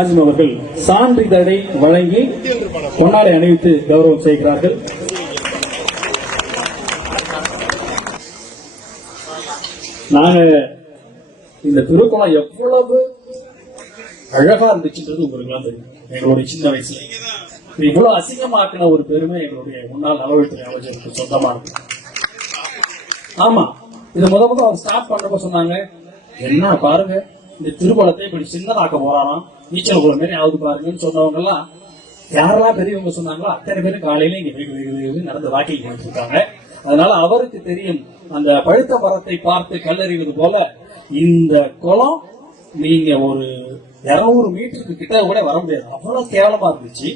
அவர்கள் சான்றிதழை வழங்கி பொன்னாடை அணிவித்து கௌரவம் செய்கிறார்கள். நாங்க இந்த திருக்குளம் எவ்வளவு அழகா இருந்துச்சுன்றது உங்களுக்கு தெரியும். எங்களுடைய சின்ன வயசுல இவ்வளவு அசிங்கமாக்கின ஒரு பெருமை எங்களுடைய முன்னாள் நலவழித்துறை அமைச்சருக்கு சொந்தமா இருக்கு. ஆமா, இது முதல் அவர் ஸ்டார்ட் பண்றப்ப சொன்னாங்க, என்ன பாருங்க இந்த திருக்குளத்தை இப்படி சின்னதாக்க போறாராம், நீச்சல் குளம் மாரி ஆகுது பாருங்கன்னு சொன்னவங்க எல்லாம் யாரெல்லாம் பெரியவங்க சொன்னாங்களோ அத்தனை பேரும் காலையில இங்க வெகு நடந்து வாக்கிங் பண்ணிட்டு இருக்காங்க. அதனால அவருக்கு தெரியும், அந்த பழுத்த மரத்தை பார்த்து கல்லறிவது போல இந்த குளம் நீங்க ஒரு 200 மீட்டருக்கு கிட்ட கூட வர முடியாது, அவ்வளவு கேவலமா இருந்துச்சு.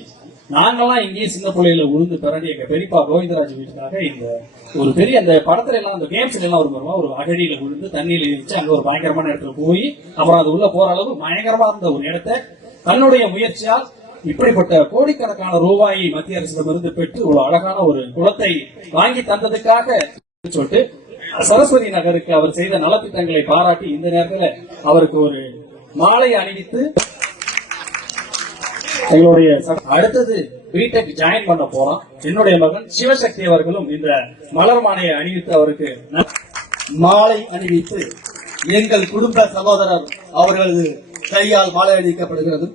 நாங்கெல்லாம் இங்கேயே சின்ன பிள்ளையில உளுந்து பிறண்டி எங்க பெரியப்பா கோவிந்தராஜ் வீட்டுக்காக இந்த ஒரு பெரிய அந்த படத்துல எல்லாம் அந்த கேம்ஸ்ல எல்லாம் ஒரு அகழியில விழுந்து தண்ணியில இருந்துச்சு. அங்க ஒரு பயங்கரமான இடத்துல போய் அப்புறம் அது உள்ள போற அளவு பயங்கரமா இருந்த ஒரு இடத்தை தன்னுடைய முயற்சியால் இப்படிப்பட்ட கோடிக்கணக்கான ரூபாயை மத்திய அரசிடமிருந்து பெற்று ஒரு அழகான ஒரு குளத்தை வாங்கி தந்ததுக்காக சொல்லிட்டு சரஸ்வதி நகருக்கு அவர் செய்த நலத்திட்டங்களை பாராட்டி இந்த நேரத்தில் அவருக்கு ஒரு மாலை அணிவித்து எங்களுடைய அடுத்தது பிடெக் ஜாயின் பண்ண போறோம். என்னுடைய மகன் சிவசக்தி அவர்களும் இந்த மலர் மாலையை அணிவித்து அவருக்கு மாலை அணிவித்து எங்கள் குடும்ப சகோதரர் அவர்களது கையால் மாலை அணிவிக்கப்படுகிறது.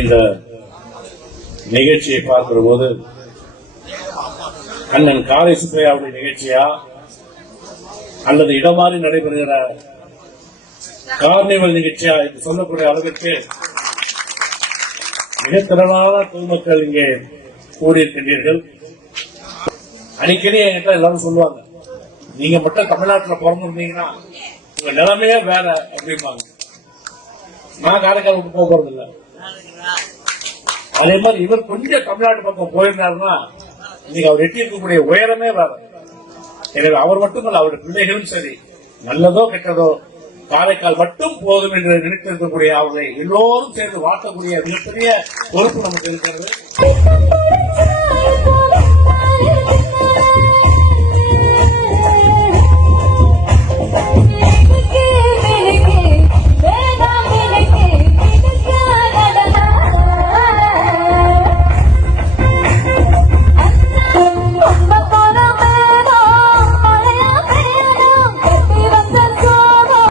இந்த நிகழ்ச்சியை பார்க்கிற போது அண்ணன் காரை சுப்பையாவுடைய நிகழ்ச்சியா அல்லது இடமாறி நடைபெறுகிற கார்னிவல் நிகழ்ச்சியா என்று சொல்லக்கூடிய அளவிற்கு மிக திரளான பொதுமக்கள் இங்கே கூடியிருக்கின்றீர்கள். அடிக்கடி என்கிட்ட எல்லாரும் சொல்லுவாங்க, நீங்க மட்டும் தமிழ்நாட்டில் பிறந்திருந்தீங்கன்னா உங்க நிலைமையே வேற அப்படிம்பாங்க. நான் காரைக்கால் விட்டு போக போறது இல்லை. அதே மாதிரி இவர் கொஞ்சம் தமிழ்நாட்டு பக்கம் போயிருந்தாருன்னா இன்னைக்கு அவர் எட்டி இருக்கக்கூடிய உயரமே வேற. எனவே அவர் மட்டுமல்ல, அவருடைய பிள்ளைகளும் சரி, நல்லதோ கெட்டதோ காரைக்கால் மட்டும் போதும் என்று நினைத்திருக்கக்கூடிய அவர்களை எல்லோரும் சேர்ந்து வாட்டக்கூடிய மிகப்பெரிய பொறுப்பு நமக்கு இருக்கிறது.